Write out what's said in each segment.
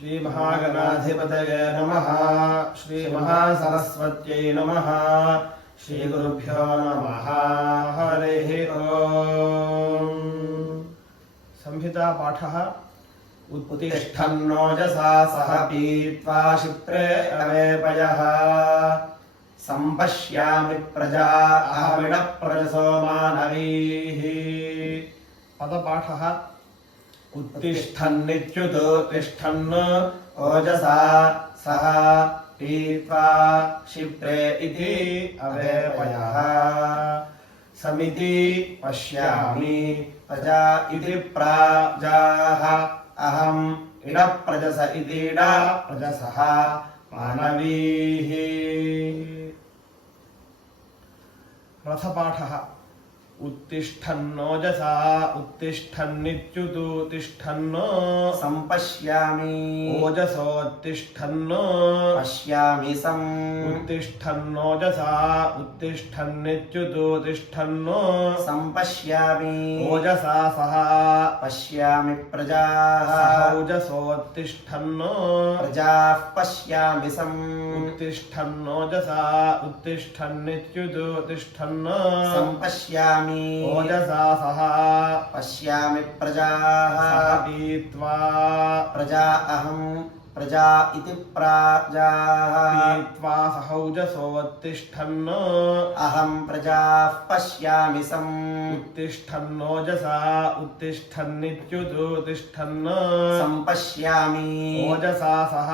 श्रीमहागणाधिपतये नमः। श्रीमहासरस्वत्यै नमः। श्रीगुरुभ्यो नमः। हरिः ओम्। संहिता पाठः। उत्तिष्ठन्नोजसा सह पीत्वा शिप्रे अवेपयः सम्पश्यामि प्रजा अहमिडप्रजसो मानवीः। पदपाठः। उत्तिष्ठन्नित्युतो तिष्ठन् ओजसा सह पीत्वा शिप्रे इति अवेपयः समिति पश्यामि प्रजा इति प्राजाः अहम् इडप्रजस इतीडा प्रजसः मानवीः। रथपाठः। उत्तिष्ठन्नोजसा उत्तिष्ठन्नित्युतो तिष्ठन् सम्पश्यामि ओजसोत्तिष्ठन् पश्यामि सम् उत्तिष्ठन्नोजसा उत्तिष्ठन्नित्युतो तिष्ठन् सम्पश्यामि ओजसा सह पश्यामि प्रजाः ओजसोत्तिष्ठन् प्रजाः पश्यामि सम् उत्तिष्ठन्नोजसा उत्तिष्ठन्नित्युतो तिष्ठन् सम्पश्यामि ओजसा सह पश्यामि प्रजाः पीत्वा प्रजा अहम् प्रजा इति प्राजाः पीत्वा सहौजसोत्तिष्ठन् अहम् प्रजाः पश्यामि सम् उत्तिष्ठन्नोजसा उत्तिष्ठन्नित्युतो तिष्ठन् सम्पश्यामि ओजसा सह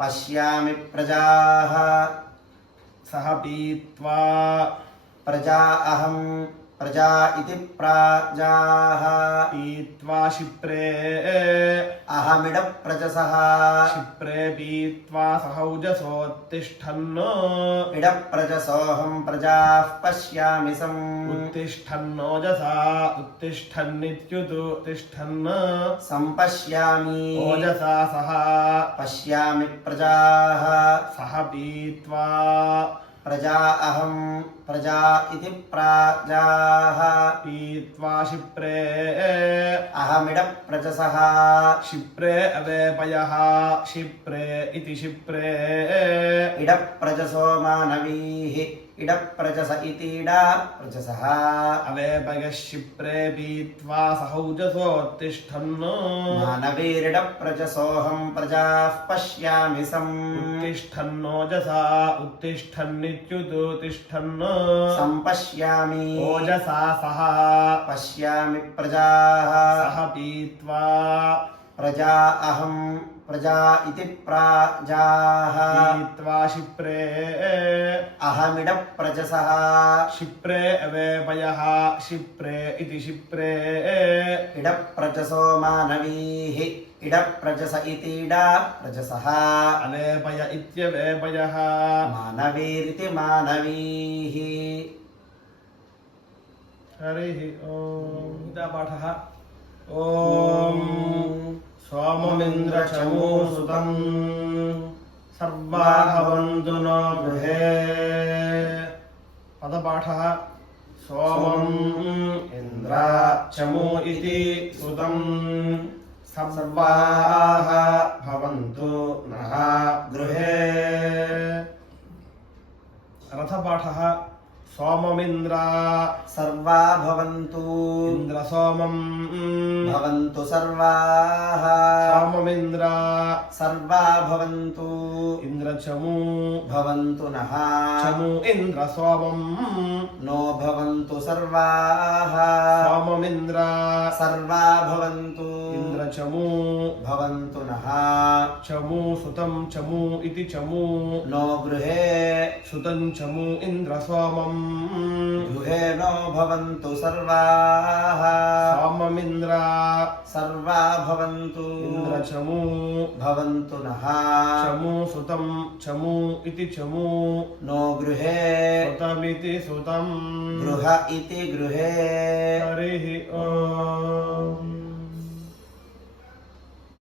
पश्यामि प्रजाः सह पीत्वा प्रजा अहम् प्रजा इति प्राजाः पीत्वा शिप्रे अहमिडप्रजसः शिप्रे पीत्वा सहौजसोत्तिष्ठन् इडप्रजसोऽहम् प्रजाः पश्यामि सम् उत्तिष्ठन्नोजसा उत्तिष्ठन्नित्युतो तिष्ठन् सम्पश्यामि ओजसा सह पश्यामि प्रजाः सह पीत्वा प्रजा अहम् प्रजा इति प्राजाः पीत्वा शिप्रे अहमिडप्रजसः शिप्रे अवेपयः शिप्रे इति शिप्रे इडप्रजसो मानवीः इडप्रजस इतीडा प्रजसः अवेपयः शिप्रे पीत्वा सहौजसोत्तिष्ठन् मानवीरिडप्रजसोऽहम् प्रजाः पश्यामि सम् उत्तिष्ठन्नोजसा उत्तिष्ठन्नित्युतो तिष्ठन् सम्पश्यामि ओजसा सह पश्यामि प्रजाः सह पीत्वा प्रजा अहम् प्रजा इति प्राजाः पीत्वा शिप्रे अहमिडप्रजसः शिप्रे अवेपयः शिप्रे इति शिप्रे इडप्रजसो मानवीः इडप्रजस इतीडा प्रजसः अवेपय इत्यवेपयः मानवीरिति मानवीः। हरिः ओम्। गीतापाठः। ॐ सोममिन्द्रचमूसुतं सर्वा भवन्तु नो गृहे। पदपाठः। सोमम् इन्द्र चमू इति सुतं सर्वाः भवन्तु नः गृहे। रथपाठः। सोममिन्द्र सर्वा भवन्तु इन्द्रसोमम् भवन्तु सर्वाः सोममिन्द्र सर्वा भवन्तु इन्द्रचमू भवन्तु नः चमू इन्द्रसोमम् नो भवन्तु सर्वाः सोममिन्द्र सर्वा भवन्तु इन्द्रचमू भवन्तु नः चमू सुतं चमू इति चमू नो गृहे सुतं चमू इन्द्रसोमम् गृहे नो भवन्तु सर्वाः सोममिन्द्र सर्वा भवन्तु इन्द्रचमू भवन्तु नः चमू सुतं चमू इति चमू नो गृहे सुतमिति सुतं गृह इति गृहे। हरिः ओम्।